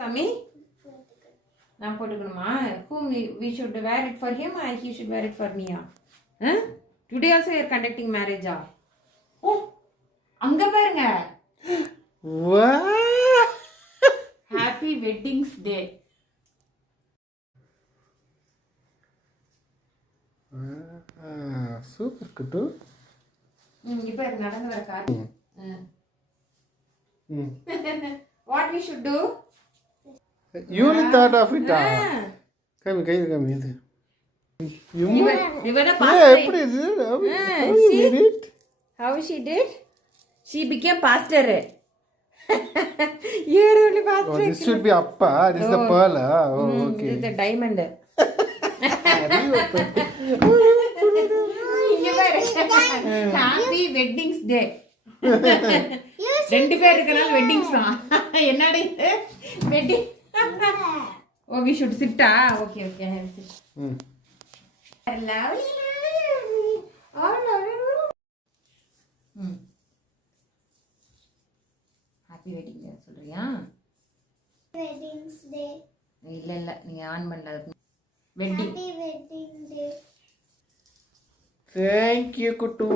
Sammy, நான் போட்டுக்கணுமா? Whom we should wear it for him or he should wear it for me? Huh? Today also you are conducting marriage. Oh, அங்க பாருங்க. Wow! Happy weddings day. Super kutu. இங்க பாரு நடந்து வர car. What we should do? You only thought of it. Come இது. You were a Yeah, pastor. எப்படி இது? How see? you did it? How she did? She became pastor. You are only pastor. Oh, this should be appa. This is the pearl. Oh, okay. This is the diamond. Happy weddings day. ரெண்டு பேர் இருக்கனால weddings தான். என்னடா இது? Wedding. Oh, we should sit. Okay, okay. I will sit. Lovely. Oh, lovely. Happy wedding day சொல்றியா? Weddings day. இல்ல நீங்க on பண்ணல. Wedding. Happy wedding day. Thank you, Kutu.